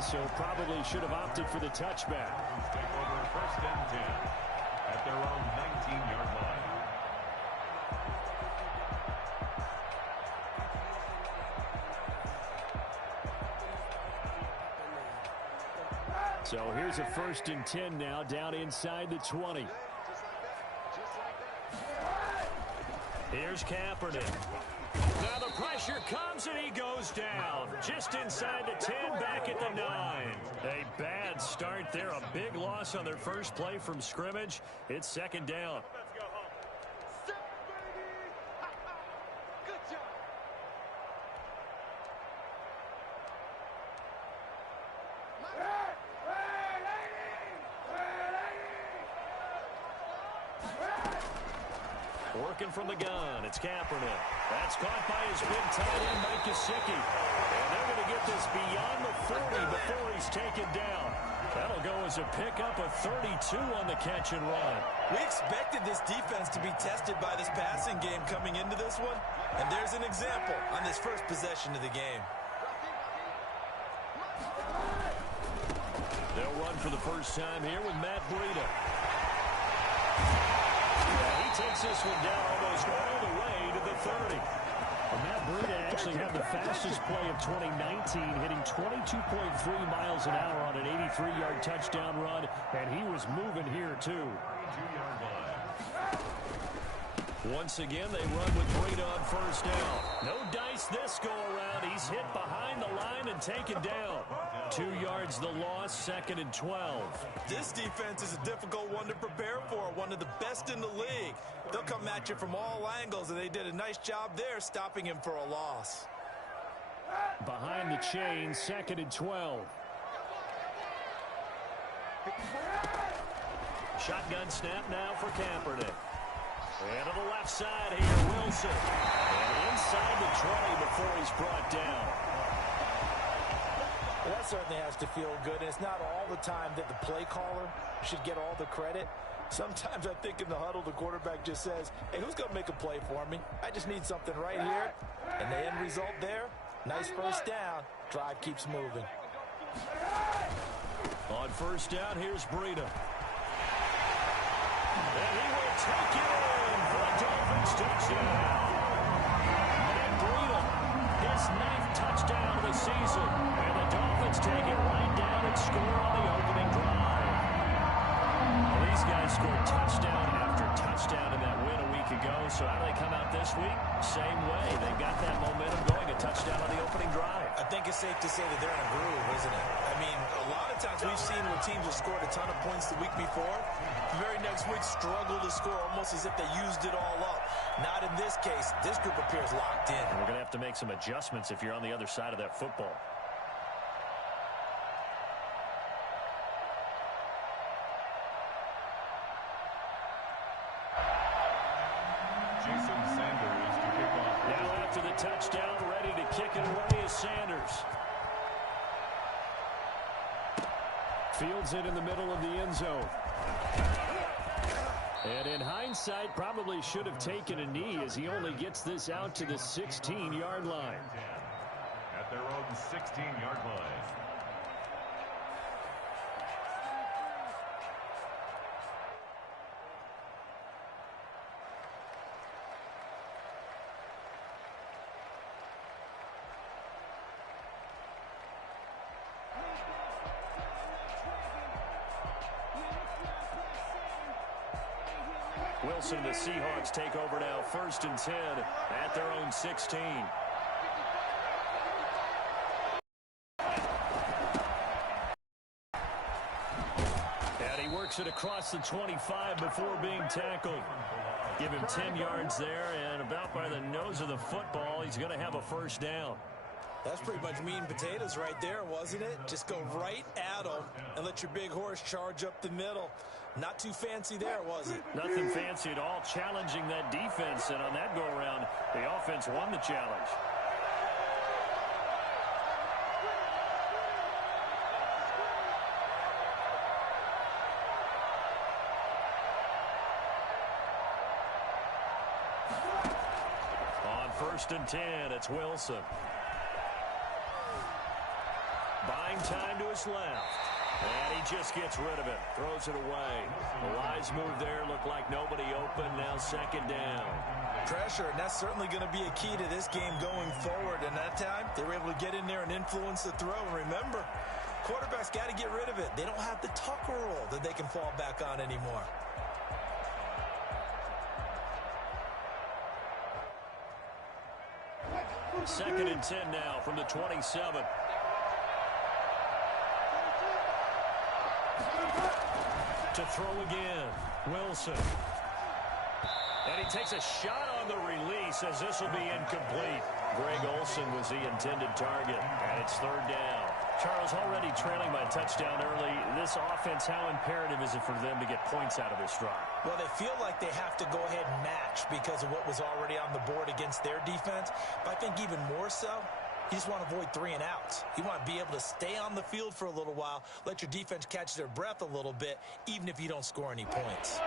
line, so probably should have opted for the touchback. Take over first and 10 at their own 19-yard line. So here's a first and 10 now, down inside the 20. Here's Kaepernick. Now the pressure comes and he goes down. Just inside the 10, back at the 9. A bad start there, a big loss on their first play from scrimmage. It's second down. Working from the gun, it's Kaepernick. That's caught by his big tight end, Mike Gesicki. And they're going to get this beyond the 40 before he's taken down. That'll go as a pickup of 32 on the catch and run. We expected this defense to be tested by this passing game coming into this one. And there's an example on this first possession of the game. They'll run for the first time here with Matt Breida. Takes this one down almost all the way to the 30. Well, Matt Breida actually had the fastest play of 2019, hitting 22.3 miles an hour on an 83-yard touchdown run, and he was moving here too. Once again, they run with Breida on first down. No dice this go-around. He's hit behind the line and taken down. 2 yards the loss, second and 12. This defense is a difficult one to prepare for, one of the best in the league. They'll come at you from all angles, and they did a nice job there stopping him for a loss. Behind the chain, second and 12. Shotgun snap now for Kaepernick. And to the left side here, Wilson. And inside the 20 before he's brought down. Well, that certainly has to feel good. And it's not all the time that the play caller should get all the credit. Sometimes I think in the huddle, the quarterback just says, hey, who's going to make a play for me? I just need something right here. And the end result there, nice first down. Drive keeps moving. On first down, here's Breida. And he will take it in for a Dolphins touchdown. Matt Breida, his 9th touchdown of the season. And the Dolphins take it right down and score on the opening drive. Well, these guys scored touchdown after touchdown in that win a week ago. So how do they come out this week? Same way. They've got that momentum going, a touchdown on the opening drive. I think it's safe to say that they're in a groove, isn't it? I mean, a lot of times we've seen where teams have scored a ton of points the week before. The very next week struggle to score almost as if they used it all up. Not in this case. This group appears locked in. We're going to have to make some adjustments if you're on the other side of that football. Now after the touchdown, ready to kick it away is Sanders. Fields it in the middle of the end zone. And in hindsight, probably should have taken a knee as he only gets this out to the 16-yard line. At their own 16-yard line. Wilson and the Seahawks take over now, first and 10 at their own 16. And he works it across the 25 before being tackled. Give him 10 yards there, and about by the nose of the football, he's going to have a first down. That's pretty much meat and potatoes right there, wasn't it? Just go right at them and let your big horse charge up the middle. Not too fancy there, was it? Nothing fancy at all, challenging that defense, and on that go-around, the offense won the challenge. On first and 10, it's Wilson. Buying time to his left. And he just gets rid of it. Throws it away. The wise move there. Looked like nobody open. Now second down. Pressure, and that's certainly going to be a key to this game going forward. And that time, they were able to get in there and influence the throw. And remember, quarterbacks got to get rid of it. They don't have the Tucker roll that they can fall back on anymore. Second and 10 now from the 27. To throw again, Wilson. And he takes a shot on the release as this will be incomplete. Greg Olsen was the intended target, and it's third down. Charles, already trailing by a touchdown early. This offense, how imperative is it for them to get points out of this drive? Well, they feel like they have to go ahead and match because of what was already on the board against their defense. But I think even more so, you just want to avoid 3 and outs. You want to be able to stay on the field for a little while, let your defense catch their breath a little bit, even if you don't score any points.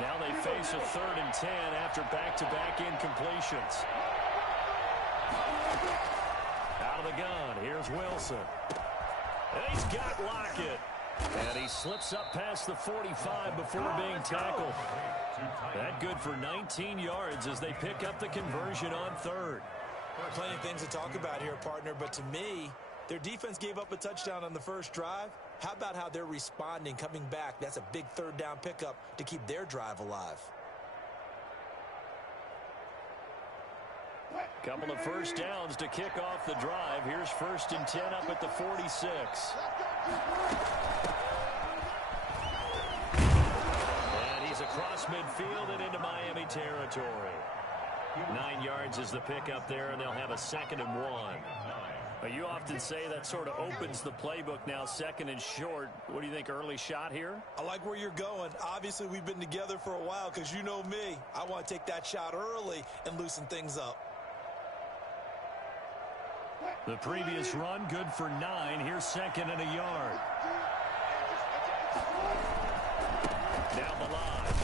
Now they face a 3rd and 10 after back-to-back incompletions. Out of the gun, here's Wilson. And he's got Lockett. And he slips up past the 45 before being tackled. That good for 19 yards as they pick up the conversion on 3rd. Plenty of things to talk about here, partner, but to me, their defense gave up a touchdown on the first drive. How about how they're responding, coming back? That's a big 3rd down pickup to keep their drive alive. Couple of first downs to kick off the drive. Here's 1st and 10 up at the 46. And he's across midfield and into Miami territory. 9 yards is the pickup there, and they'll have a 2nd and 1. You often say that sort of opens the playbook now, 2nd and short. What do you think, early shot here? I like where you're going. Obviously, we've been together for a while because you know me. I want to take that shot early and loosen things up. The previous run, good for 9. Here's 2nd and a yard. Now Balaj.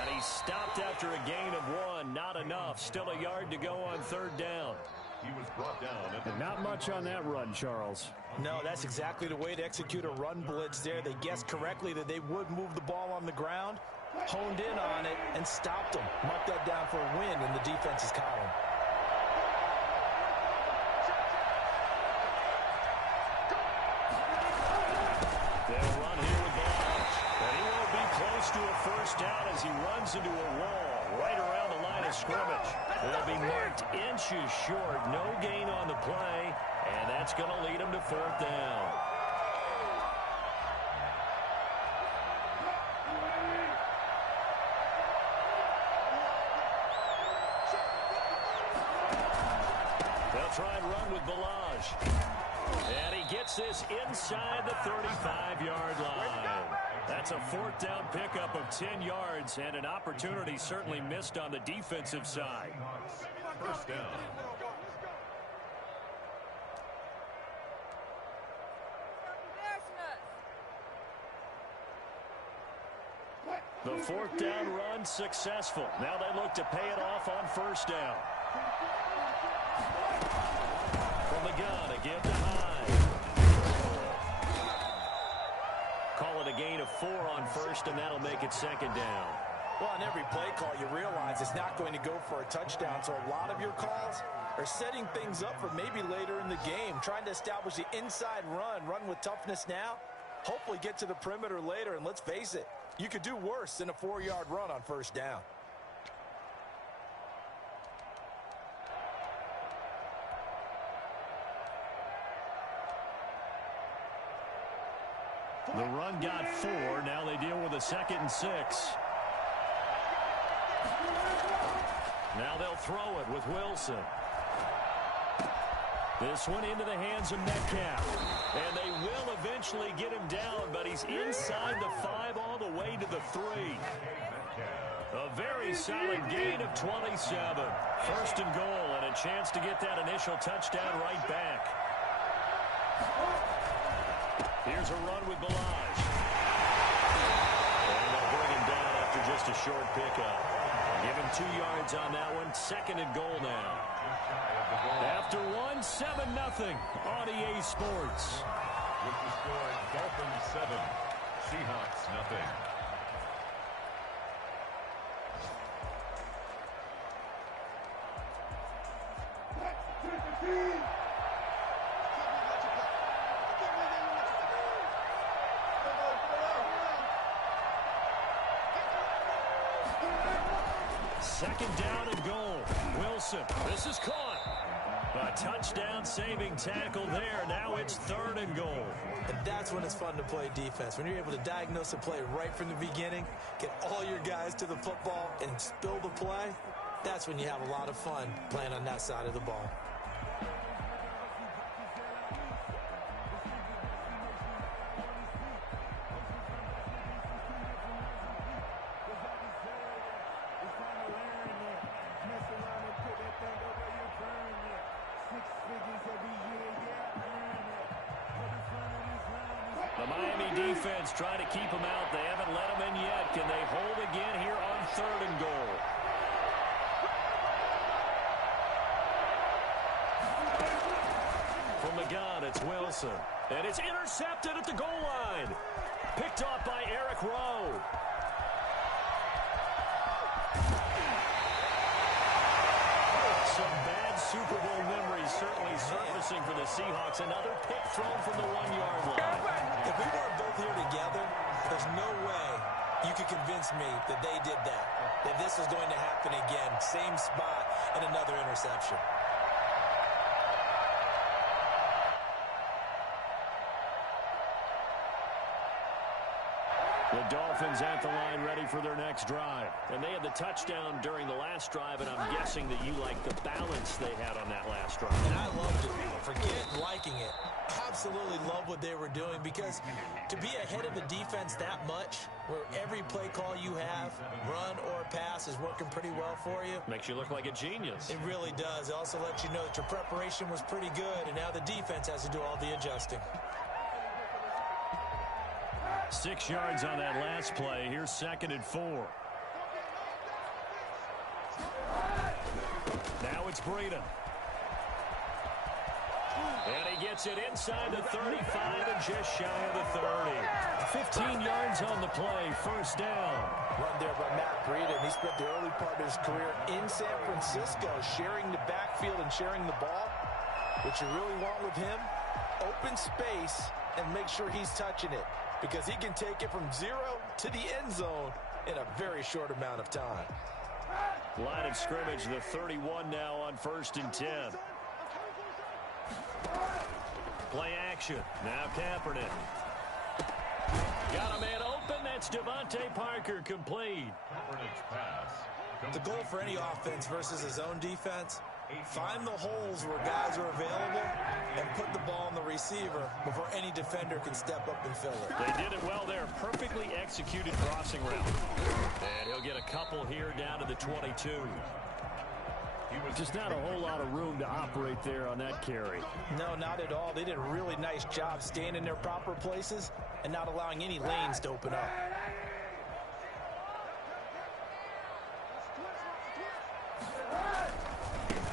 And he's stopped after a gain of 1. Not enough. Still a yard to go on 3rd down. He was brought down. And not much on that run, Charles. No, that's exactly the way to execute a run blitz there. They guessed correctly that they would move the ball on the ground, honed in on it, and stopped them. Mark that down for a win in the defense's column. They'll run here with Balaj. And he won't be close to a first down as he runs into a wall right around the line of scrimmage. They'll be marked inches short. No gain on the play, and that's going to lead them to 4th down. They'll try and run with Balaj. And he gets this inside the 35-yard line. That's a 4th down pickup of 10 yards and an opportunity certainly missed on the defensive side. First down. The 4th down run successful. Now they look to pay it off on 1st down. From the gun, a give to Hyde. Call it a gain of 4 on 1st, and that'll make it 2nd down. Well, on every play call, you realize it's not going to go for a touchdown, so a lot of your calls are setting things up for maybe later in the game, trying to establish the inside run with toughness now, hopefully get to the perimeter later, and let's face it, you could do worse than a 4-yard run on 1st down. The run got 4. Now they deal with a 2nd and 6. Now they'll throw it with Wilson. This one into the hands of Metcalf. And they will eventually get him down, but he's inside the 5 all the way to the 3. A very solid gain of 27. 1st and goal, and a chance to get that initial touchdown right back. Here's a run with Balaj. And they'll bring him down after just a short pickup. Give him 2 yards on that one. 2nd and goal now. After one, 7-0 on EA Sports. With the score, Dolphins 7, Seahawks nothing. Second down and goal. Wilson. This is caught. A touchdown-saving tackle there. Now it's 3rd and goal. And that's when it's fun to play defense. When you're able to diagnose a play right from the beginning, get all your guys to the football, and spill the play, that's when you have a lot of fun playing on that side of the ball. The Miami defense trying to keep them out. They haven't let them in yet. Can they hold again here on 3rd and goal? From the gun, it's Wilson. And it's intercepted at the goal line. Picked off by Eric Rowe. Some bad Super Bowl memories certainly surfacing for the Seahawks. Another pick thrown from the 1-yard line. If we weren't both here together, there's no way you could convince me that they did that this was going to happen again. Same spot and another interception. The Dolphins at the line ready for their next drive. And they had the touchdown during the last drive, and I'm guessing that you like the balance they had on that last drive. And I loved it. Forget liking it. Absolutely love what they were doing, because to be ahead of the defense that much, where every play call you have, run or pass, is working pretty well for you. Makes you look like a genius. It really does. It also lets you know that your preparation was pretty good, and now the defense has to do all the adjusting. 6 yards on that last play. Here's 2nd and 4. Now it's Breida. And he gets it inside the 35 and just shy of the 30. 15 yards on the play. 1st down. Run there by Matt Breida, and he spent the early part of his career in San Francisco sharing the backfield and sharing the ball. What you really want with him, open space and make sure he's touching it, because he can take it from 0 to the end zone in a very short amount of time. Line of scrimmage, the 31 now on 1st and 10. Play action. Now Kaepernick. Got a man open. That's Devontae Parker, complete. Kaepernick's pass. The goal for any offense versus his own defense, find the holes where guys are available and put the ball on the receiver before any defender can step up and fill it. They did it well there. Perfectly executed crossing route. And he'll get a couple here down to the 22. Just not a whole lot of room to operate there on that carry. No, not at all. They did a really nice job staying in their proper places and not allowing any lanes to open up.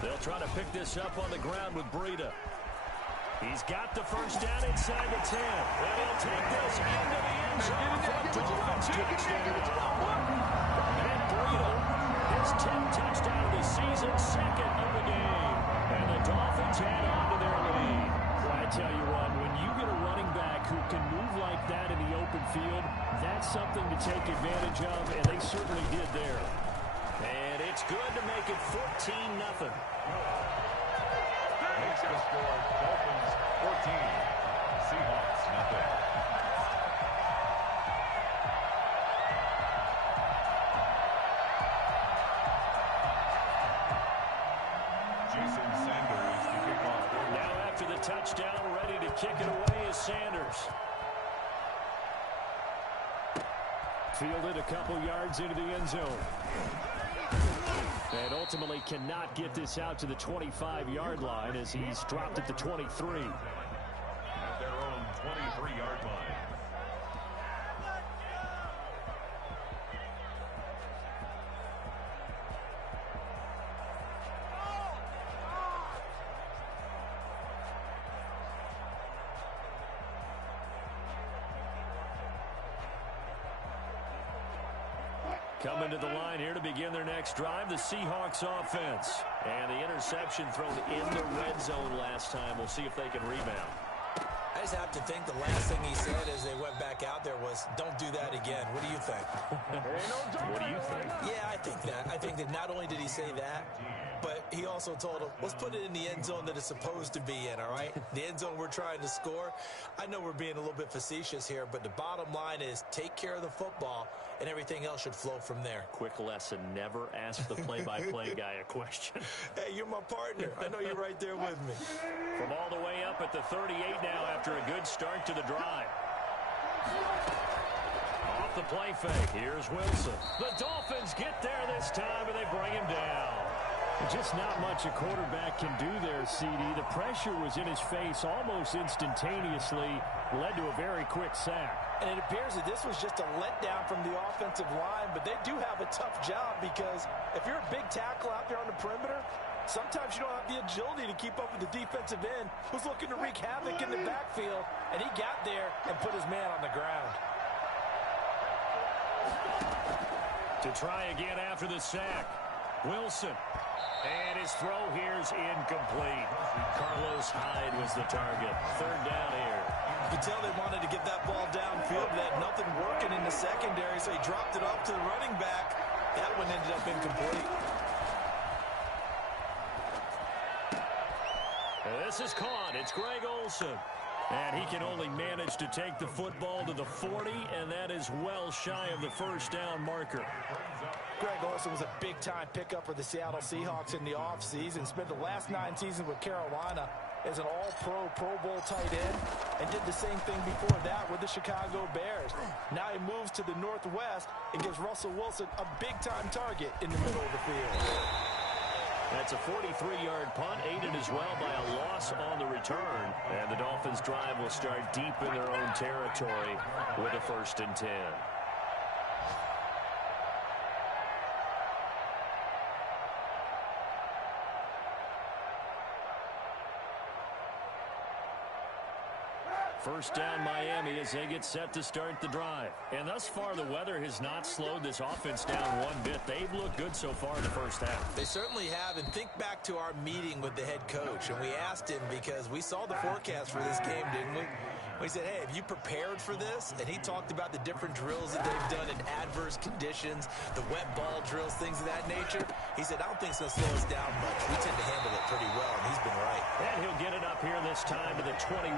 They'll try to pick this up on the ground with Breida. He's got the 1st down inside the 10. And he'll take this into the end zone for a Dolphins touchdown. And Breida, his 10th touchdown of the season, 2nd of the game. And the Dolphins head on to their lead. Well, I tell you what, when you get a running back who can move like that in the open field, that's something to take advantage of, and they certainly did there. And it's good to make it 14-0. Makes the score Dolphins 14, Seahawks nothing. Jason Sanders to kick off. Now after the touchdown, ready to kick it away is Sanders. Fielded a couple yards into the end zone. And ultimately cannot get this out to the 25-yard line as he's dropped at the 23. At their own 23-yard line. Coming to the line here to begin their next drive, the Seahawks offense. And the interception thrown in the red zone last time. We'll see if they can rebound. I just have to think the last thing he said as they went back out there was, don't do that again. What do you think? What do you think? Yeah, I think that. I think that not only did he say that, but he also told him, let's put it in the end zone that it's supposed to be in, all right? The end zone we're trying to score. I know we're being a little bit facetious here, but the bottom line is take care of the football, and everything else should flow from there. Quick lesson, never ask the play-by-play guy a question. Hey, you're my partner. I know you're right there with me. From all the way up at the 38 now after a good start to the drive. Off the play fake, here's Wilson. The Dolphins get there this time, and they bring him down. Just not much a quarterback can do there, CD. The pressure was in his face almost instantaneously, led to a very quick sack. And it appears that this was just a letdown from the offensive line, but they do have a tough job because if you're a big tackle out there on the perimeter, sometimes you don't have the agility to keep up with the defensive end who's looking to wreak havoc in the backfield, and he got there and put his man on the ground. To try again after the sack, Wilson. And his throw here's incomplete. Carlos Hyde was the target. Third down here. You can tell they wanted to get that ball downfield. They had nothing working in the secondary, so he dropped it off to the running back. That one ended up incomplete. This is caught. It's Greg Olsen. And he can only manage to take the football to the 40, and that is well shy of the first down marker. Greg Olsen was a big-time pickup for the Seattle Seahawks in the offseason. Spent the last 9 seasons with Carolina as an all-pro, Pro Bowl tight end, and did the same thing before that with the Chicago Bears. Now he moves to the Northwest and gives Russell Wilson a big-time target in the middle of the field. That's a 43-yard punt, aided as well by a loss on the return. And the Dolphins' drive will start deep in their own territory with a 1st and 10. First down Miami as they get set to start the drive. And thus far, the weather has not slowed this offense down one bit. They've looked good so far in the first half. They certainly have. And think back to our meeting with the head coach. And we asked him because we saw the forecast for this game, didn't we? We said, hey, have you prepared for this? And he talked about the different drills that they've done in adverse conditions, the wet ball drills, things of that nature. He said, I don't think it's going to slow us down much. We tend to handle it pretty well, and he's been right. And he'll get it up here this time to the 21.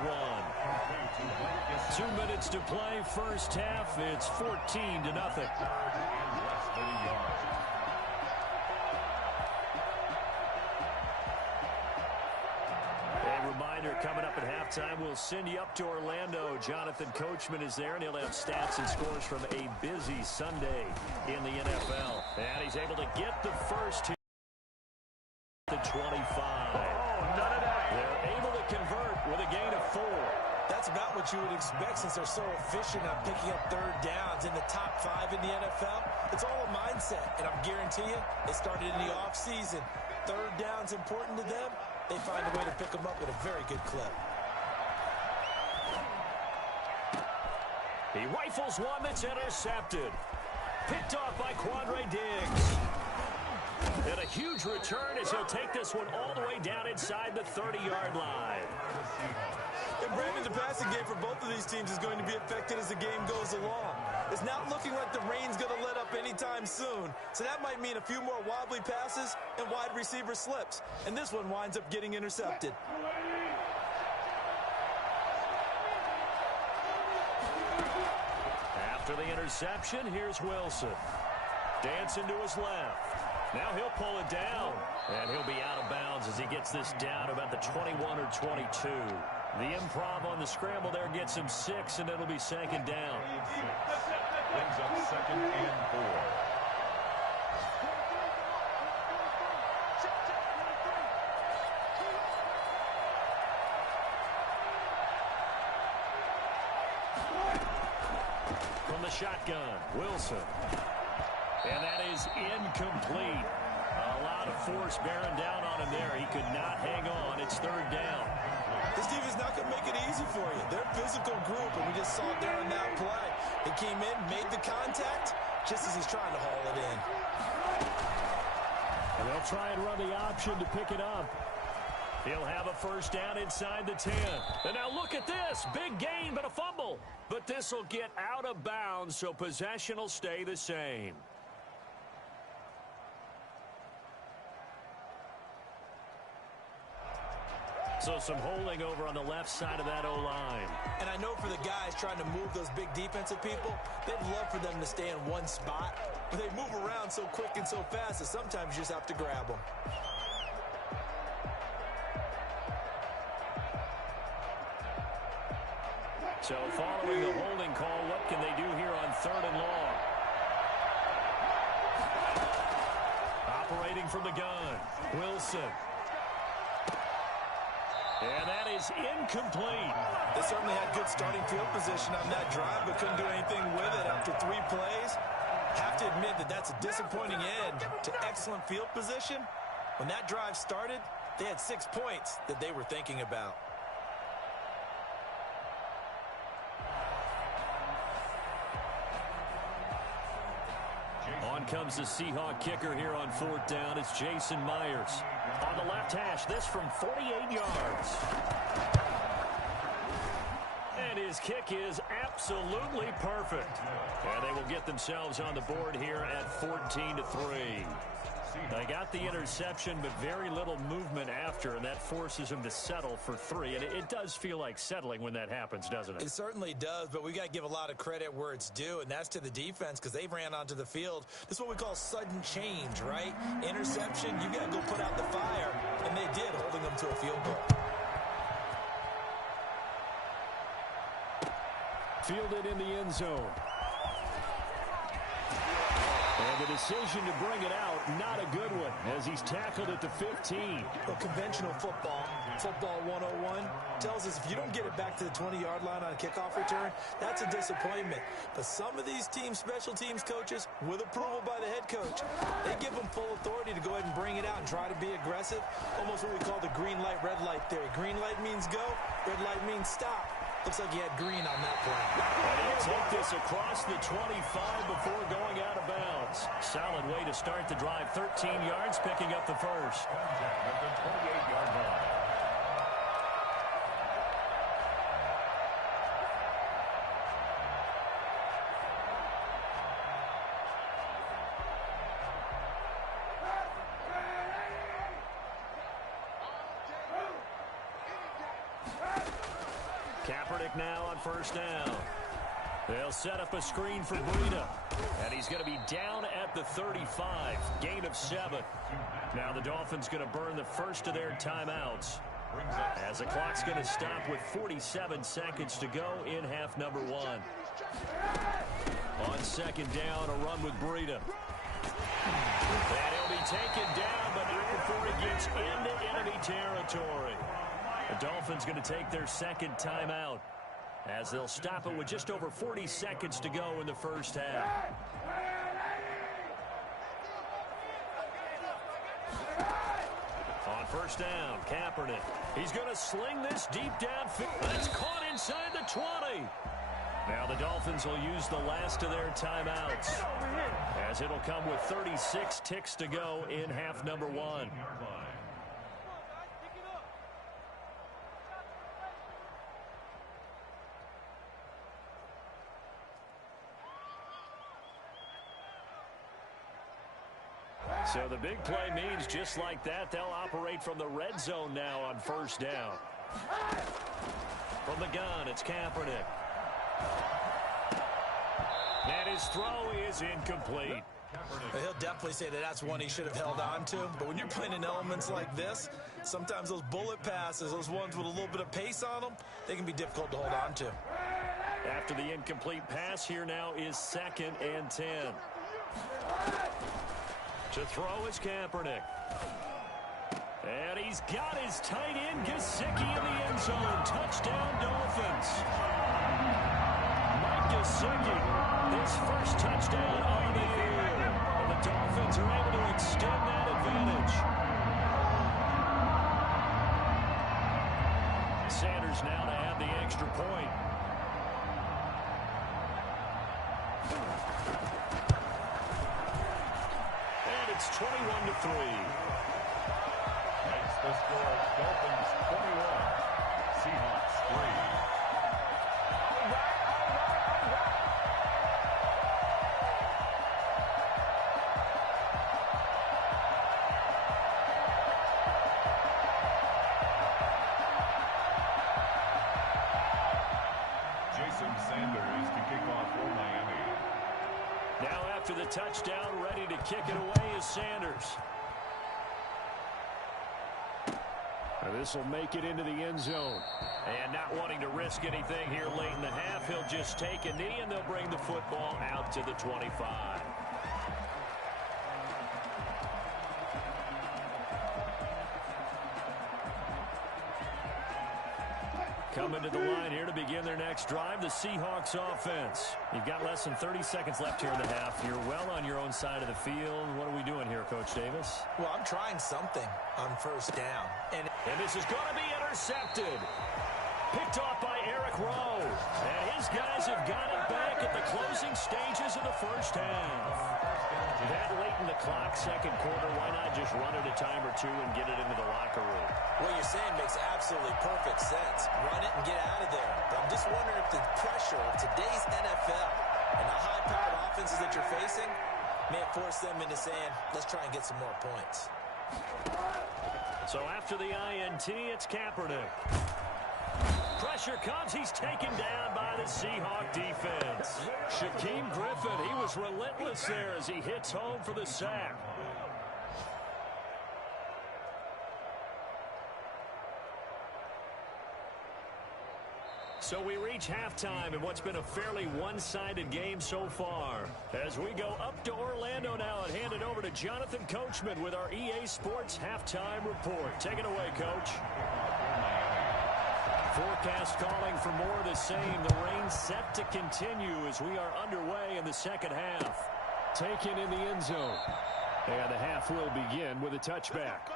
2 minutes to play, first half. It's 14-0. Coming up at halftime, we'll send you up to Orlando. Jonathan Coachman is there, and he'll have stats and scores from a busy Sunday in the NFL. And he's able to get the first here at the 25. None of that. They're able to convert with a gain of 4. That's about what you would expect since they're so efficient on picking up 3rd downs in the top 5 in the NFL. It's all a mindset, and I'm guarantee you, it started in the offseason. 3rd down's important to them. They find a way to pick them up at a very good clip. He rifles one that's intercepted. Picked off by Quandre Diggs. And a huge return as he'll take this one all the way down inside the 30-yard line. And Brandon, the passing game for both of these teams is going to be affected as the game goes along. It's not looking like the rain's going to let up anytime soon. So that might mean a few more wobbly passes and wide receiver slips. And this one winds up getting intercepted. After the interception, here's Wilson. Dancing to his left. Now he'll pull it down. And he'll be out of bounds as he gets this down about the 21 or 22. The improv on the scramble there gets him 6, and it'll be 2nd down. Brings up 2nd and 4. From the shotgun, Wilson. And that is incomplete. A lot of force bearing down on him there. He could not hang on. It's 3rd down. This defense is not going to make it easy for you. They're a physical group, and we just saw it there on that play. They came in, made the contact, just as he's trying to haul it in. And they'll try and run the option to pick it up. He'll have a first down inside the 10. And now look at this. Big gain, but a fumble. But this will get out of bounds, so possession will stay the same. So some holding over on the left side of that O-line. And I know for the guys trying to move those big defensive people, they'd love for them to stay in one spot. But they move around so quick and so fast that sometimes you just have to grab them. So following the holding call, what can they do here on 3rd and long? Operating from the gun, Wilson. And that is incomplete. They certainly had good starting field position on that drive, but couldn't do anything with it after 3 plays. Have to admit that that's a disappointing end to excellent field position. When that drive started, they had 6 points that they were thinking about. On comes the Seahawk kicker here on 4th down. It's Jason Myers. On the left hash, this from 48 yards. And his kick is absolutely perfect. And they will get themselves on the board here at 14-3. They got the interception, but very little movement after, and that forces them to settle for 3. And it does feel like settling when that happens, doesn't it? It certainly does, but we got to give a lot of credit where it's due, and that's to the defense because they ran onto the field. This is what we call sudden change, right? Interception, you got to go put out the fire, and they did, holding them to a field goal. Fielded in the end zone. And the decision to bring it out, not a good one, as he's tackled at the 15. Well, conventional football 101, tells us if you don't get it back to the 20-yard line on a kickoff return, that's a disappointment. But some of these special teams coaches, with approval by the head coach, they give them full authority to go ahead and bring it out and try to be aggressive, almost what we call the green light, red light theory. Green light means go, red light means stop. Looks like he had green on that play. And he'll take this across the 25 before going out of bounds. Solid way to start the drive. 13 yards, picking up the first. At the 28-yard line. Kaepernick now on first down. They'll set up a screen for Breida. And he's going to be down at the 35. Gain of 7. Now the Dolphins going to burn the first of their timeouts, as the clock's going to stop with 47 seconds to go in half number 1. On second down, a run with Breida. And he'll be taken down, but not before he gets into enemy territory. The Dolphins going to take their second timeout, as they'll stop it with just over 40 seconds to go in the first half. On first down, Kaepernick. He's going to sling this deep downfield. That's caught inside the 20. Now the Dolphins will use the last of their timeouts, as it'll come with 36 ticks to go in half number 1. So the big play means just like that, they'll operate from the red zone now on first down. From the gun, it's Kaepernick. And his throw is incomplete. He'll definitely say that that's one he should have held on to. But when you're playing in elements like this, sometimes those bullet passes, those ones with a little bit of pace on them, they can be difficult to hold on to. After the incomplete pass, here now is 2nd and 10. To throw is Kaepernick. And he's got his tight end, Gesicki, in the end zone. Touchdown, Dolphins. Mike Gesicki, his first touchdown on the year. And the Dolphins are able to extend that advantage. Sanders now to have the extra point. It's 21-3. Makes the score Dolphins 21, Seahawks 3. Sanders to kick off for Miami. Now after the touchdown, ready to kick it away is Sanders. This will make it into the end zone. And not wanting to risk anything here late in the half, he'll just take a knee and they'll bring the football out to the 25. Coming to the line here to begin their next drive, the Seahawks offense. You've got less than 30 seconds left here in the half. You're well on your own side of the field. What are we doing here, Coach Davis? Well, I'm trying something on first down. And this is going to be intercepted. Picked off by Eric Rowe. And his guys have got it back at the closing stages of the first half. That late in the clock, second quarter, why not just run it a time or two and get it into the locker room? What you're saying makes absolutely perfect sense. Run it and get out of there. But I'm just wondering if the pressure of today's NFL and the high-powered offenses that you're facing may force them into saying, let's try and get some more points. So after the INT, it's Kaepernick. Pressure comes. He's taken down by the Seahawk defense. Shaquem Griffin, he was relentless there as he hits home for the sack. So we reach halftime in what's been a fairly one-sided game so far. As we go up to Orlando now and hand it over to Jonathan Coachman with our EA Sports Halftime Report. Take it away, Coach. Forecast calling for more of the same. The rain set to continue as we are underway in the second half. Taken in the end zone. And the half will begin with a touchback.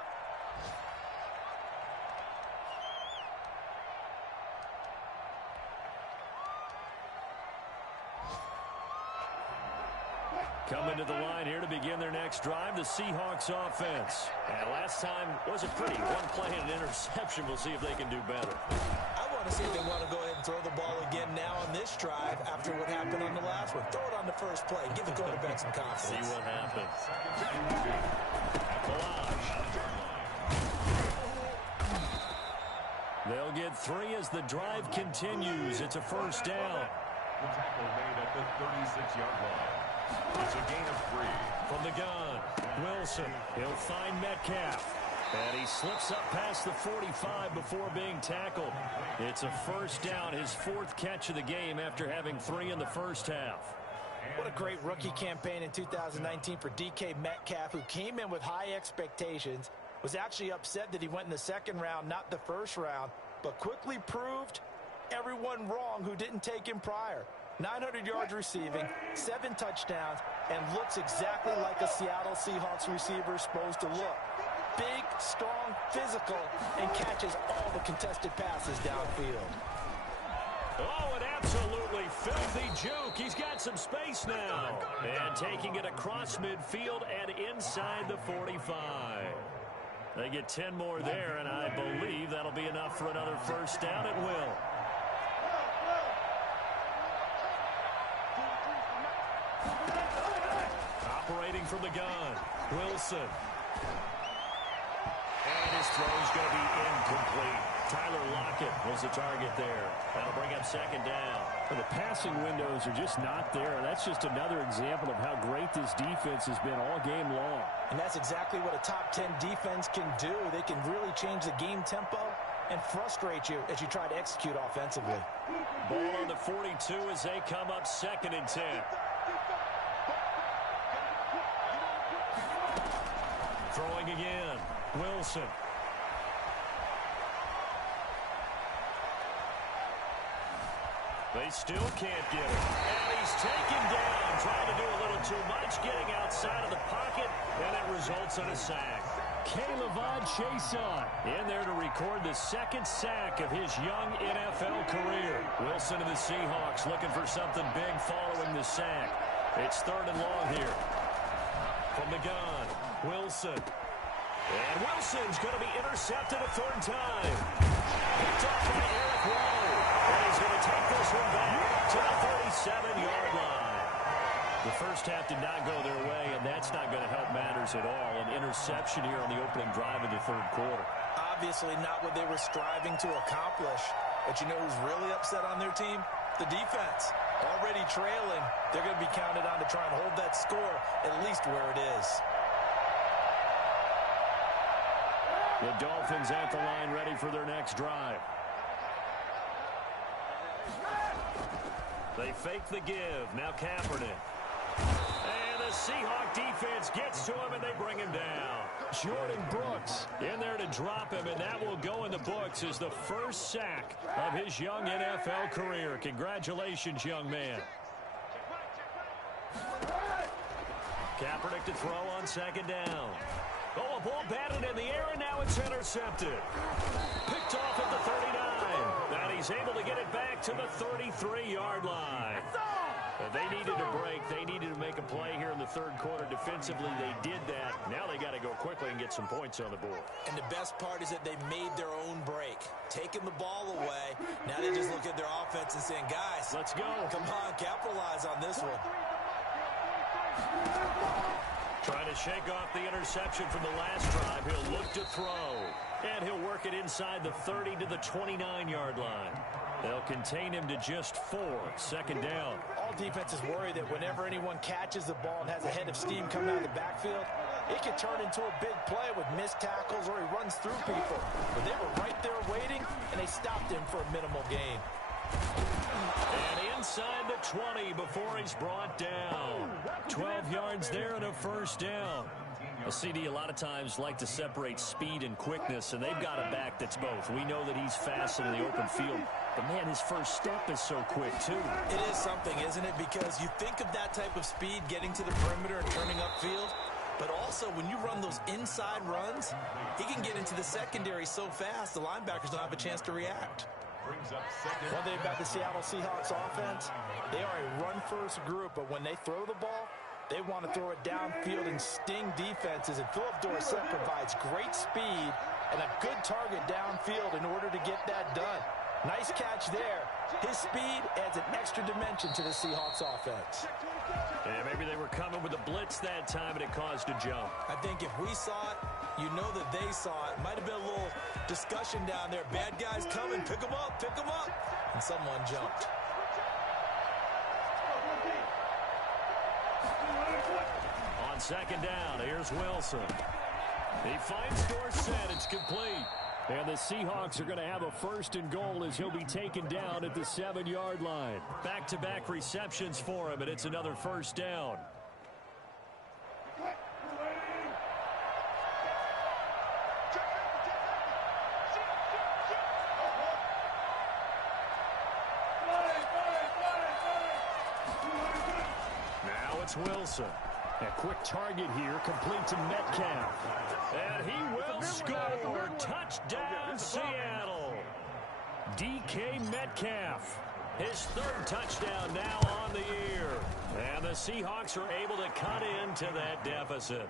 Coming to the line here to begin their next drive, the Seahawks offense. And last time wasn't pretty. One play and an interception. We'll see if they can do better. I want to see if they want to go ahead and throw the ball again now on this drive after what happened on the last one. Throw it on the first play. Give the quarterback some confidence. See what happens. Collage. They'll get 3 as the drive continues. It's a first down. The tackle made at the 36-yard line. It's a gain of 3. From the gun, Wilson. He'll find Metcalf. And he slips up past the 45 before being tackled. It's a first down, his 4th catch of the game after having 3 in the first half. what a great rookie campaign in 2019 for DK Metcalf, who came in with high expectations, was actually upset that he went in the second round, not the first round, but quickly proved everyone wrong who didn't take him prior. 900 yards receiving, 7 touchdowns, and looks exactly like a Seattle Seahawks receiver is supposed to look. Big, strong, physical, and catches all the contested passes downfield. Oh, an absolutely filthy juke. He's got some space now. And taking it across midfield and inside the 45. They get 10 more there, and I believe that'll be enough for another first down at will. Operating from the gun, Wilson. And his throw's going to be incomplete. Tyler Lockett was the target there. That'll bring up second down. Well, the passing windows are just not there. That's just another example of how great this defense has been all game long. And that's exactly what a top 10 defense can do. They can really change the game tempo and frustrate you as you try to execute offensively. Ball on the 42 as they come up 2nd and 10. Throwing again, Wilson. They still can't get it. And he's taken down, trying to do a little too much, getting outside of the pocket, and it results in a sack. K'Lavon Chaisson in there to record the 2nd sack of his young NFL career. Wilson and the Seahawks looking for something big following the sack. It's 3rd and long here. From the gun, Wilson. And Wilson's going to be intercepted a third time. Picked off by Eric Rowe. And he's going to take this one back to the 37-yard line. The first half did not go their way, and that's not going to help matters at all. An interception here on the opening drive of the third quarter. Obviously not what they were striving to accomplish. But you know who's really upset on their team? The defense. Already trailing, they're going to be counted on to try and hold that score at least where it is. The Dolphins at the line ready for their next drive. They fake the give. Now Kaepernick. And the Seahawk defense gets to him, and they bring him down. Jordan Brooks in there to drop him, and that will go in the books as the first sack of his young NFL career. Congratulations, young man. Kaepernick to throw on second down. Oh, a ball batted in the air, and now it's intercepted. Picked off at the 39. And he's able to get it back to the 33-yard line. They needed a break. They needed to make a play here in the third quarter. Defensively, they did that. Now they got to go quickly and get some points on the board. And the best part is that they made their own break. Taking the ball away. Now they just look at their offense and saying, guys, let's go. Come on, capitalize on this one. Trying to shake off the interception from the last drive. He'll look to throw. And he'll work it inside the 30 to the 29-yard line. They'll contain him to just 4. Second down. All defenses worry that whenever anyone catches the ball and has a head of steam coming out of the backfield, it can turn into a big play with missed tackles or he runs through people. But they were right there waiting, and they stopped him for a minimal gain. And inside the 20 before he's brought down. 12 yards there and a first down. A CD a lot of times like to separate speed and quickness, and they've got a back that's both. We know that he's fast in the open field, but, man, his first step is so quick, too. It is something, isn't it? Because you think of that type of speed getting to the perimeter and turning upfield, but also when you run those inside runs, he can get into the secondary so fast the linebackers don't have a chance to react. One thing about the Seattle Seahawks offense, they are a run-first group, but when they throw the ball, they want to throw it downfield and sting defenses, and Philip Dorsett provides great speed and a good target downfield in order to get that done. Nice catch there. His speed adds an extra dimension to the Seahawks offense. Yeah, maybe they were coming with a blitz that time, and it caused a jump. I think if we saw it, you know that they saw it. Might have been a little discussion down there. Bad guys coming. Pick them up. Pick them up. And someone jumped. On second down, here's Wilson. He finds Dorsett. It's complete. And the Seahawks are going to have a first and goal as he'll be taken down at the 7-yard line. Back-to-back receptions for him, and it's another first down. Now it's Wilson. A quick target here, complete to Metcalf. And he will score. Touchdown, Seattle. DK Metcalf. His third touchdown now on the year. And the Seahawks are able to cut into that deficit.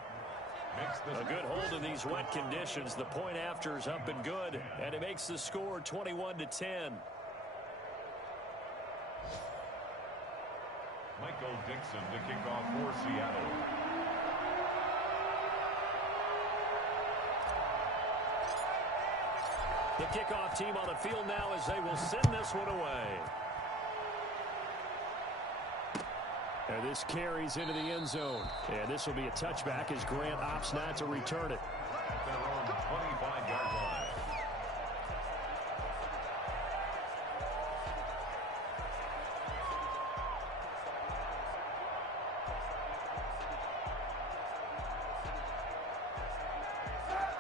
A good hold in these wet conditions. The point after is up and good. And it makes the score 21-10. Michael Dixon to kick off for Seattle. The kickoff team on the field now as they will send this one away. And this carries into the end zone. And this will be a touchback as Grant opts not to return it. At their own 25-yard line.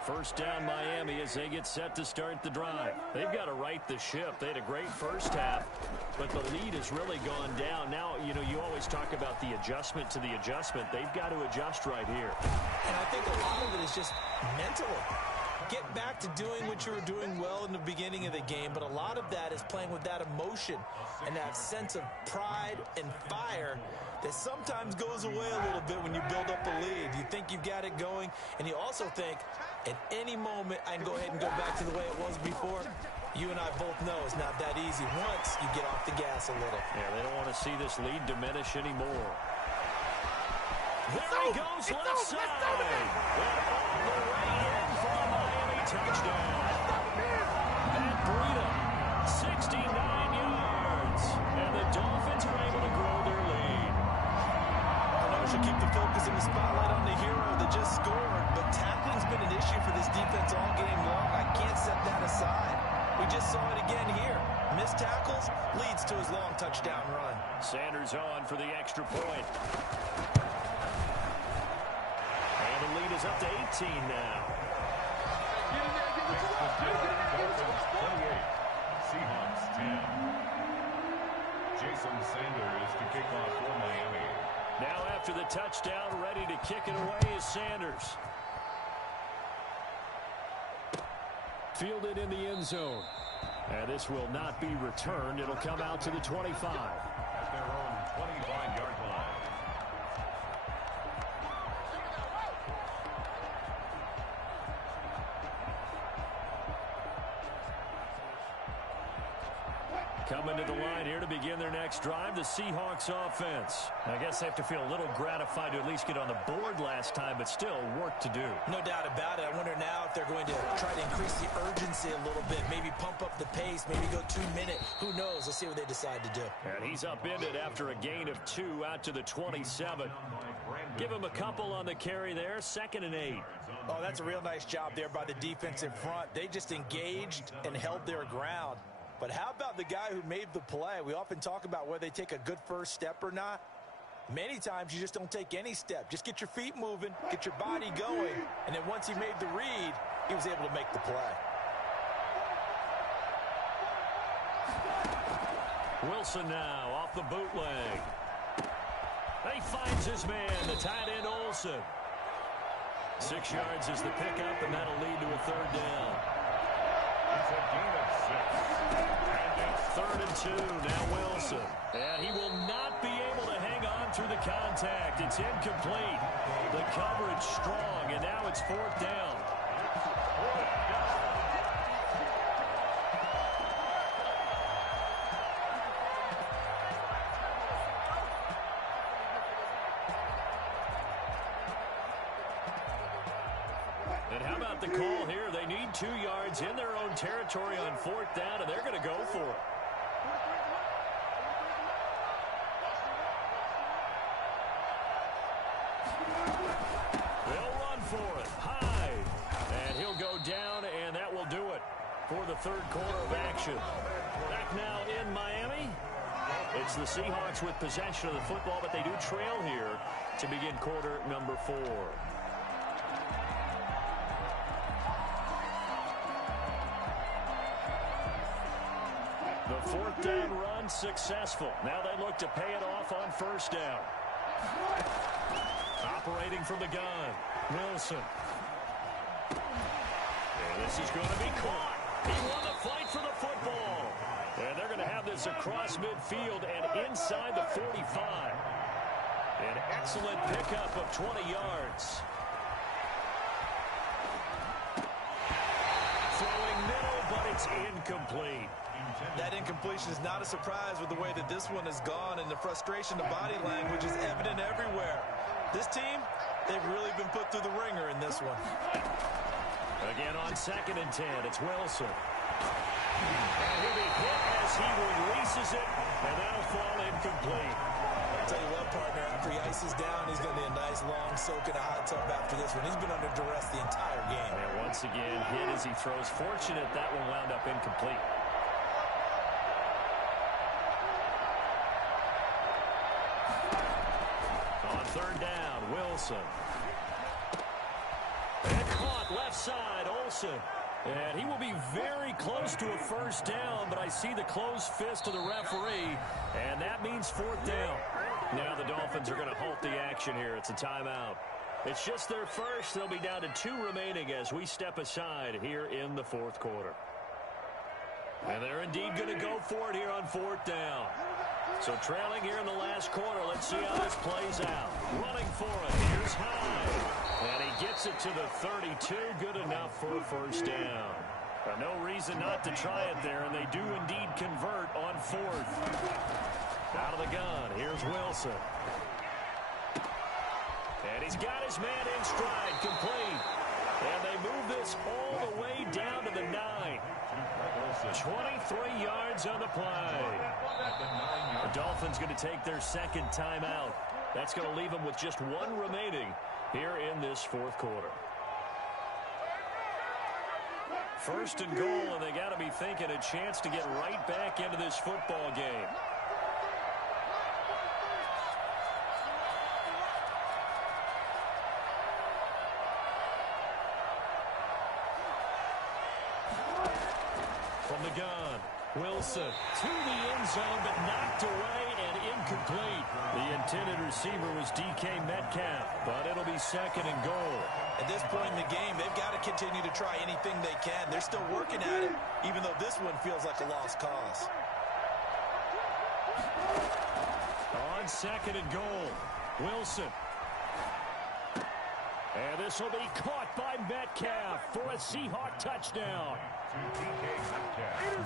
First down Miami as they get set to start the drive. They've got to right the ship. They had a great first half, but the lead has really gone down. Now, you know, you always talk about the adjustment to the adjustment. They've got to adjust right here. And I think a lot of it is just mentally. get back to doing what you were doing well in the beginning of the game, but a lot of that is playing with that emotion and that sense of pride and fire that sometimes goes away a little bit when you build up a lead. You think you've got it going, and you also think at any moment I can go ahead and go back to the way it was before. You and I both know it's not that easy once you get off the gas a little. Yeah, they don't want to see this lead diminish anymore. There he goes, left side. And all the way in for a Miami touchdown. Matt Breida, 69 yards. And the Dolphins are able to grow their lead. I know we should keep the focus and the spotlight on the hero that just scored, but tackling's been an issue for this defense all game long. I can't set that aside. We just saw it again here. Missed tackles leads to his long touchdown run. Sanders on for the extra point. And the lead is up to 18 now. Seahawks 10. Jason Sanders to kick off for Miami. Now after the touchdown, ready to kick it away is Sanders. Fielded in the end zone. And this will not be returned. It'll come out to the 25. At their own 25-yard line. Coming to the line here to begin their next drive, the Seahawks offense. I guess they have to feel a little gratified to at least get on the board last time, but still work to do. No doubt about it. I wonder now if they're going to try to increase the urgency a little bit, maybe pump up the pace, maybe go 2 minute. Who knows? Let's see what they decide to do. And he's upended after a gain of 2 out to the 27. Give him a couple on the carry there, 2nd and 8. Oh, that's a real nice job there by the defense in front. They just engaged and held their ground. But how about the guy who made the play? We often talk about whether they take a good first step or not. Many times you just don't take any step. Just get your feet moving, get your body going, and then once he made the read, he was able to make the play. Wilson now off the bootleg. He finds his man, the tight end Olsen. 6 yards is the pickup, and that'll lead to a 3rd down. It's a gain of 6. And it's 3rd and 2, now Wilson. And he will not be able to hang on through the contact. It's incomplete. The coverage strong, and now it's 4th down. And how about the call here? They need 2 yards in their own territory on 4th down, and they're going to go for it. They'll run for it. Hyde. And he'll go down, and that will do it for the 3rd quarter of action. Back now in Miami. It's the Seahawks with possession of the football, but they do trail here to begin quarter number 4. The 4th down run successful. Now they look to pay it off on 1st down. Operating from the gun, Wilson. And this is going to be caught. He won the fight for the football. And they're going to have this across midfield and inside the 45. An excellent pickup of 20 yards. Throwing middle, but it's incomplete. That incompletion is not a surprise with the way that this one has gone, and the frustration, the body language is evident everywhere. This team, they've really been put through the ringer in this one. Again on 2nd and 10, it's Wilson. And he'll be hit as he releases it, and that'll fall incomplete. I'll tell you what, partner, after he ices down, he's going to be a nice long soak in a hot tub after this one. He's been under duress the entire game. And once again, hit as he throws. Fortunate that one wound up incomplete. On 3rd down, Wilson. And caught left side, Olsen. And he will be very close to a 1st down, but I see the closed fist of the referee, and that means 4th down. Now the Dolphins are going to halt the action here. It's a timeout. It's just their first. They'll be down to 2 remaining as we step aside here in the fourth quarter. And they're indeed going to go for it here on 4th down. So trailing here in the last quarter. Let's see how this plays out. Running for it. Here's Hyde. And he gets it to the 32. Good enough for a first down. No reason not to try it there, and they do indeed convert on 4th. Out of the gun. Here's Wilson. And he's got his man in stride, complete. And they move this all the way down to the 9. 23 yards on the play. The Dolphins going to take their second timeout. That's going to leave them with just 1 remaining here in this fourth quarter. First and goal, and they got to be thinking a chance to get right back into this football game. From the gun, Wilson to the end zone, but knocked away and incomplete. The intended receiver was DK Metcalf, but it'll be second and goal. At this point in the game, they've got to continue to try anything they can. They're still working at it, even though this one feels like a lost cause. On second and goal, Wilson. And this will be caught by Metcalf for a Seahawk touchdown.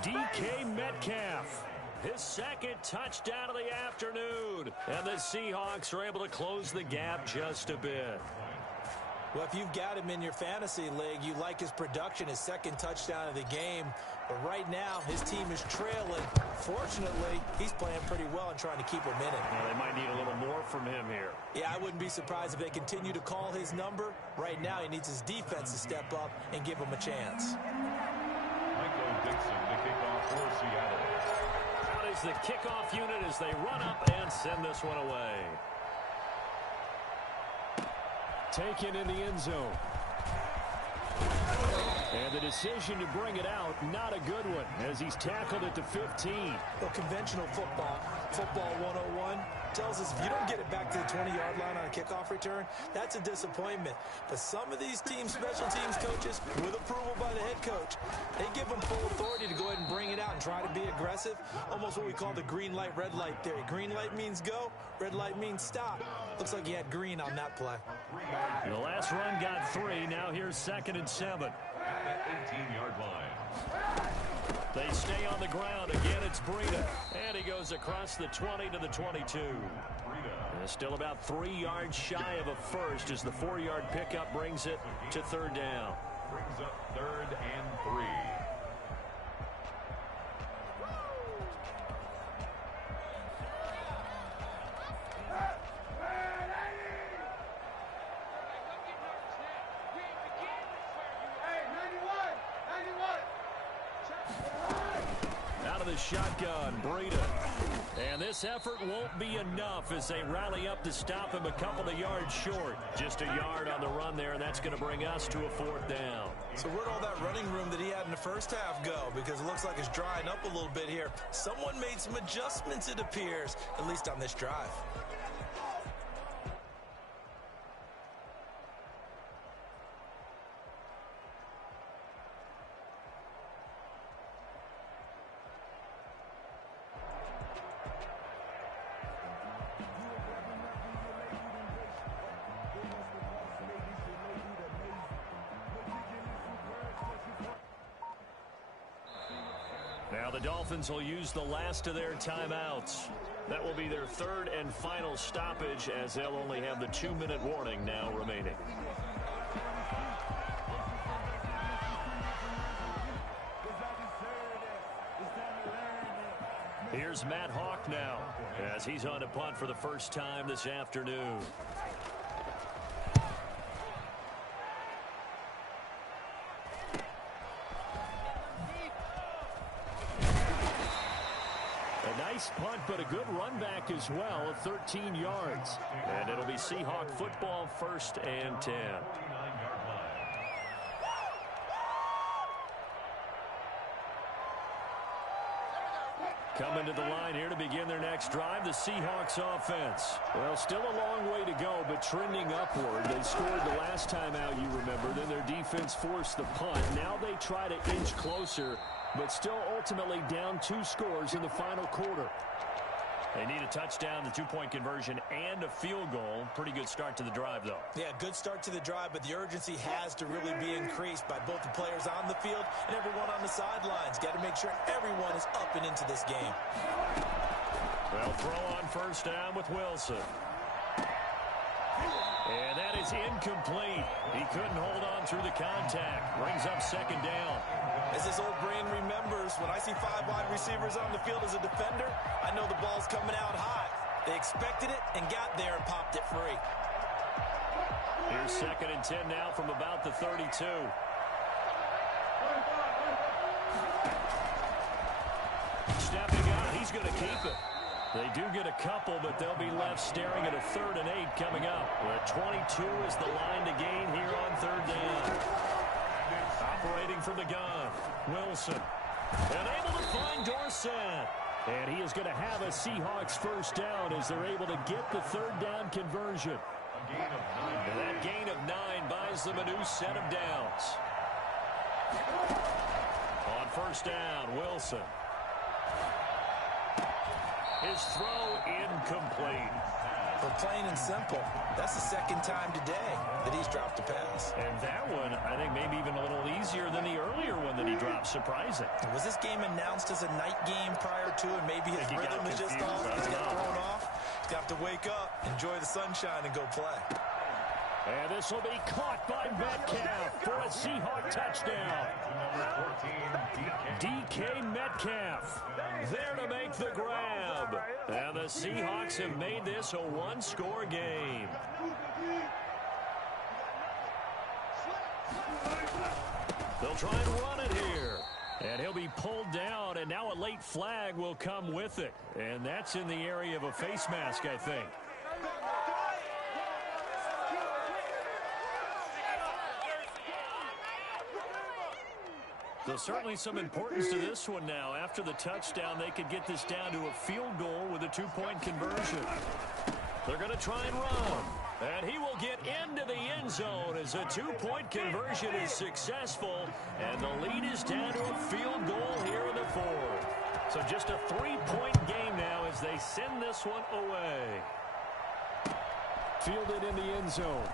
DK Metcalf, his second touchdown of the afternoon. And the Seahawks are able to close the gap just a bit. Well, if you've got him in your fantasy league, you like his production, his second touchdown of the game. But right now, his team is trailing. Fortunately, he's playing pretty well and trying to keep him in it. Well, they might need a little more from him here. Yeah, I wouldn't be surprised if they continue to call his number. Right now, he needs his defense to step up and give him a chance. Michael Dixon to kick off for Seattle. Out is the kickoff unit as they run up and send this one away. Taken in the end zone. And the decision to bring it out, not a good one, as he's tackled at the 15. Well, conventional football 101, tells us if you don't get it back to the 20-yard line on a kickoff return, that's a disappointment. But some of these teams, special teams coaches, with approval by the head coach, they give them full authority to go ahead and bring it out and try to be aggressive, almost what we call the green light, red light theory. Green light means go, red light means stop. Looks like he had green on that play. The last run got 3. Now here's 2nd and 7. At the 18-yard line. They stay on the ground. Again, it's Breida. And he goes across the 20 to the 22. And still about 3 yards shy of a first as the 4-yard pickup brings it to 3rd down. Brings up 3rd and 3. Shotgun, Breida. And this effort won't be enough as they rally up to stop him a couple of yards short. Just a yard on the run there, and that's going to bring us to a 4th down. So where'd all that running room that he had in the first half go? Because it looks like it's drying up a little bit here. Someone made some adjustments, it appears, at least on this drive. Now the Dolphins will use the last of their timeouts. That will be their 3rd and final stoppage as they'll only have the 2-minute warning now remaining. Here's Matt Hawk now as he's on to punt for the first time this afternoon. Nice punt, but a good run back as well at 13 yards. And it'll be Seahawk football, 1st and 10. Coming to the line here to begin their next drive, the Seahawks offense. Well, still a long way to go, but trending upward. They scored the last time out, you remember. Then their defense forced the punt. Now they try to inch closer, but still ultimately down 2 scores in the final quarter. They need a touchdown, the 2-point conversion, and a field goal. Pretty good start to the drive, though. Yeah, good start to the drive, but the urgency has to really be increased by both the players on the field and everyone on the sidelines. Got to make sure everyone is up and into this game. They'll throw on first down with Wilson. And that is incomplete. He couldn't hold on through the contact. Brings up second down. As his old brain remembers, when I see 5 wide receivers on the field as a defender, I know the ball's coming out hot. They expected it and got there and popped it free. Here's second and 10 now from about the 32. Stepping out, he's going to keep it. They do get a couple, but they'll be left staring at a 3rd and 8 coming up. Where 22 is the line to gain here on 3rd down. Operating from the gun, Wilson. And able to find Dorsett. And he is going to have a Seahawks first down as they're able to get the 3rd down conversion. And that gain of 9 buys them a new set of downs. On first down, Wilson. His throw incomplete. But plain and simple, that's the 2nd time today that he's dropped a pass. And that one, I think, maybe even a little easier than the earlier one that he dropped. Surprising. Was this game announced as a night game prior to, and maybe his rhythm is just off? He's got thrown off. He's got to wake up, enjoy the sunshine, and go play. And this will be caught by Metcalf for a Seahawk touchdown. DK Metcalf there to make the grab. And the Seahawks have made this a 1-score game. They'll try and run it here. And he'll be pulled down, and now a late flag will come with it. And that's in the area of a face mask, I think. There's certainly some importance to this one now. After the touchdown, they could get this down to a field goal with a 2-point conversion. They're going to try and run. And he will get into the end zone as a 2-point conversion is successful. And the lead is down to a field goal here in the 4th. So just a 3-point game now as they send this one away. Fielded in the end zone.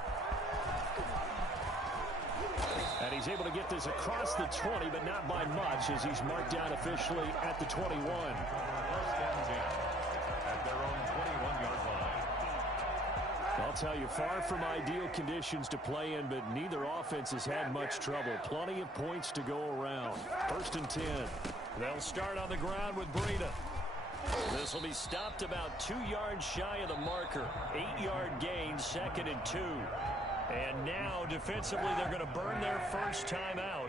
And he's able to get this across the 20, but not by much, as he's marked down officially at the 21. First and 10 at their own 21-yard line. I'll tell you, far from ideal conditions to play in, but neither offense has had much trouble. Plenty of points to go around. First and 10. They'll start on the ground with Breida. This will be stopped about 2 yards shy of the marker. 8-yard gain, 2nd and 2. And now, defensively, they're going to burn their first time out.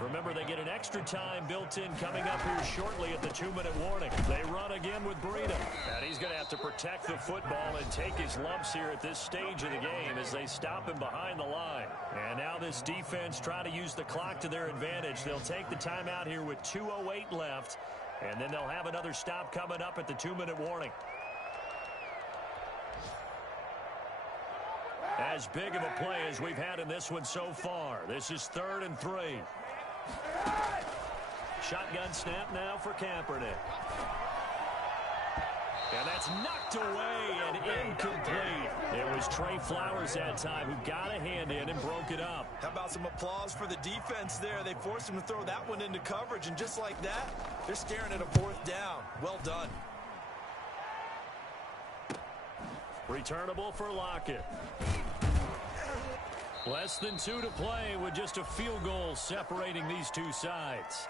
Remember, they get an extra time built in coming up here shortly at the 2-minute warning. They run again with Breida. And he's going to have to protect the football and take his lumps here at this stage of the game as they stop him behind the line. And now this defense trying to use the clock to their advantage. They'll take the timeout here with 2:08 left. And then they'll have another stop coming up at the 2-minute warning. As big of a play as we've had in this one so far. This is 3rd and 3. Shotgun snap now for Kaepernick. And that's knocked away and incomplete. It was Trey Flowers that time who got a hand in and broke it up. How about some applause for the defense there? They forced him to throw that one into coverage, and just like that, they're staring at a 4th down. Well done. Returnable for Lockett. Less than 2 to play with just a field goal separating these two sides.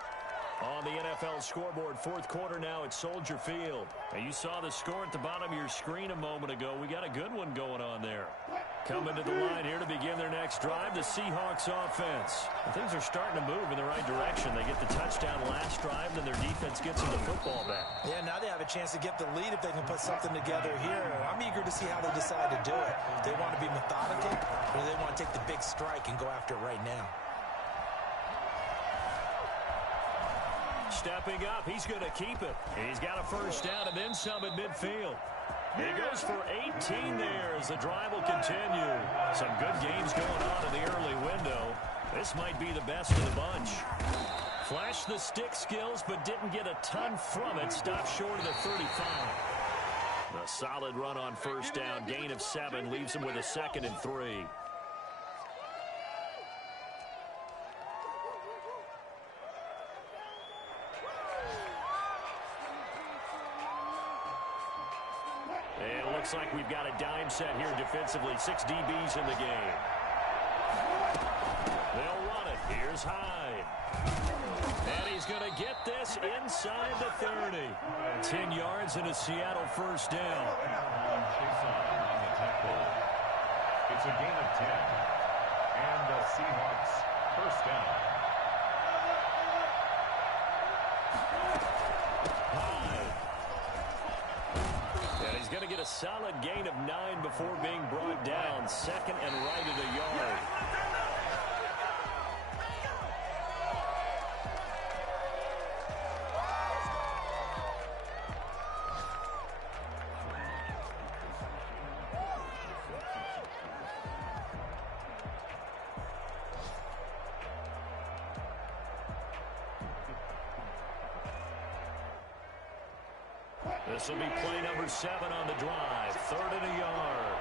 On the NFL scoreboard, 4th quarter now at Soldier Field. And you saw the score at the bottom of your screen a moment ago. We got a good one going on there. Coming to the line here to begin their next drive, the Seahawks offense. And things are starting to move in the right direction. They get the touchdown last drive, then their defense gets them the football back. Yeah, now they have a chance to get the lead if they can put something together here. I'm eager to see how they decide to do it. They want to be methodical, or they want to take the big strike and go after it right now. Stepping up, he's going to keep it. He's got a first down and then some at midfield. He goes for 18 there as the drive will continue. Some good games going on in the early window. This might be the best of the bunch. Flashed the stick skills, but didn't get a ton from it. Stopped short of the 35. A solid run on first down. Gain of 7 leaves him with a 2nd and 3. And it looks like we've got a dime set here defensively. 6 DBs in the game. They'll run it. Here's Hyde. And he's going to get this inside the 30. 10 yards and a Seattle first down. It's a gain of 10. And the Seahawks first down. Hyde. And he's going to get a solid gain of 9 before being brought down. 2nd and right of the yard. This will be play number 7 on the drive. 3rd and a yard.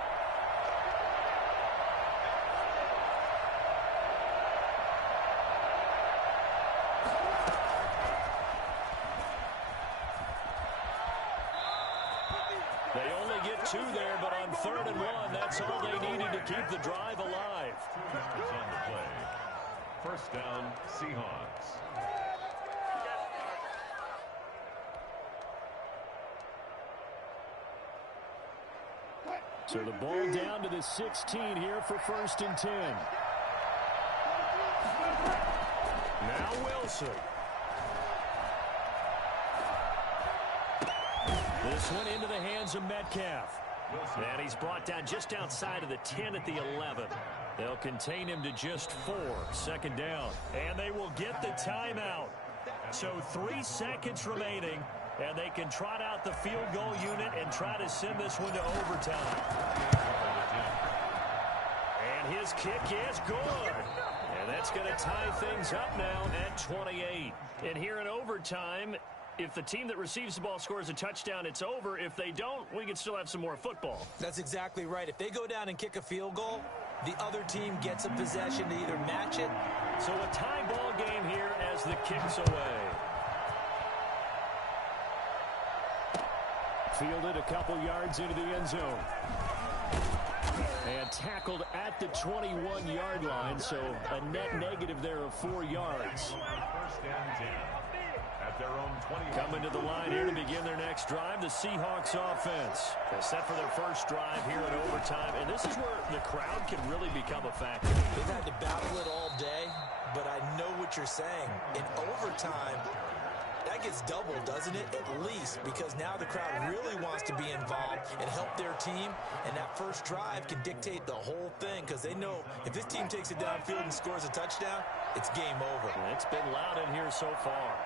They only get 2 there, but on 3rd and 1, that's all they needed to keep the drive alive. 2 yards on the play. First down, Seahawks. So the ball down to the 16 here for 1st and 10. Now Wilson. This one into the hands of Metcalf. And he's brought down just outside of the 10 at the 11. They'll contain him to just 4. 2nd down. And they will get the timeout. So 3 seconds remaining. And they can trot out the field goal unit and try to send this one to overtime. And his kick is good. And that's going to tie things up now at 28. And here in overtime, if the team that receives the ball scores a touchdown, it's over. If they don't, we can still have some more football. That's exactly right. If they go down and kick a field goal, the other team gets a possession to either match it. So a tie ball game here as the kick's away. Fielded a couple yards into the end zone. And tackled at the 21-yard line, so a net negative there of 4 yards. First and 10. At their own 20. Coming to the line here to begin their next drive, the Seahawks offense. They're set for their first drive here in overtime, and this is where the crowd can really become a factor. They've had to battle it all day, but I know what you're saying. In overtime, that gets doubled, doesn't it? At least, because now the crowd really wants to be involved and help their team, and that first drive can dictate the whole thing, because they know if this team takes it downfield and scores a touchdown, it's game over. It's been loud in here so far.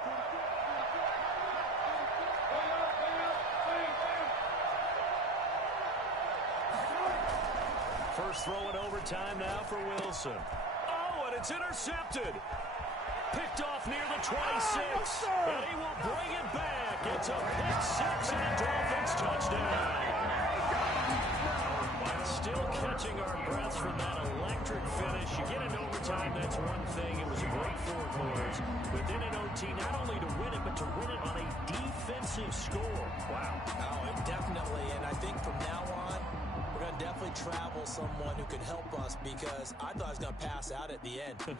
First throw in overtime now for Wilson. Oh, and it's intercepted. Picked off near the 26. And he will bring it back. It's a pick 6 and a Dolphins touchdown. Still catching our breaths from that electric finish. You get in overtime, that's one thing. It was a great 4 quarters. But then in OT, not only to win it, but to win it on a defensive score. Wow. Oh, definitely. And I think from now on, we're going to definitely travel someone who could help us, because I thought I was going to pass out at the end.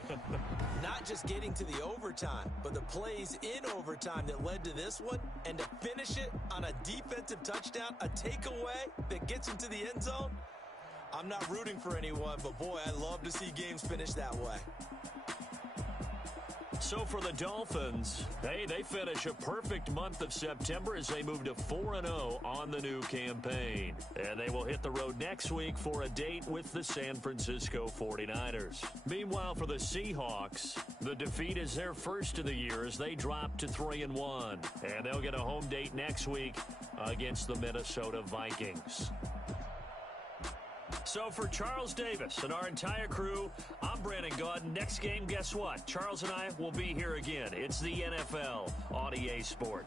Not just getting to the overtime, but the plays in overtime that led to this one, and to finish it on a defensive touchdown, a takeaway that gets into the end zone. I'm not rooting for anyone, but boy, I love to see games finish that way. So for the Dolphins, hey, they finish a perfect month of September as they move to 4-0 on the new campaign. And they will hit the road next week for a date with the San Francisco 49ers. Meanwhile, for the Seahawks, the defeat is their first of the year as they drop to 3-1. And they'll get a home date next week against the Minnesota Vikings. So for Charles Davis and our entire crew, I'm Brandon Gaudin. Next game, guess what? Charles and I will be here again. It's the NFL on EA Sport.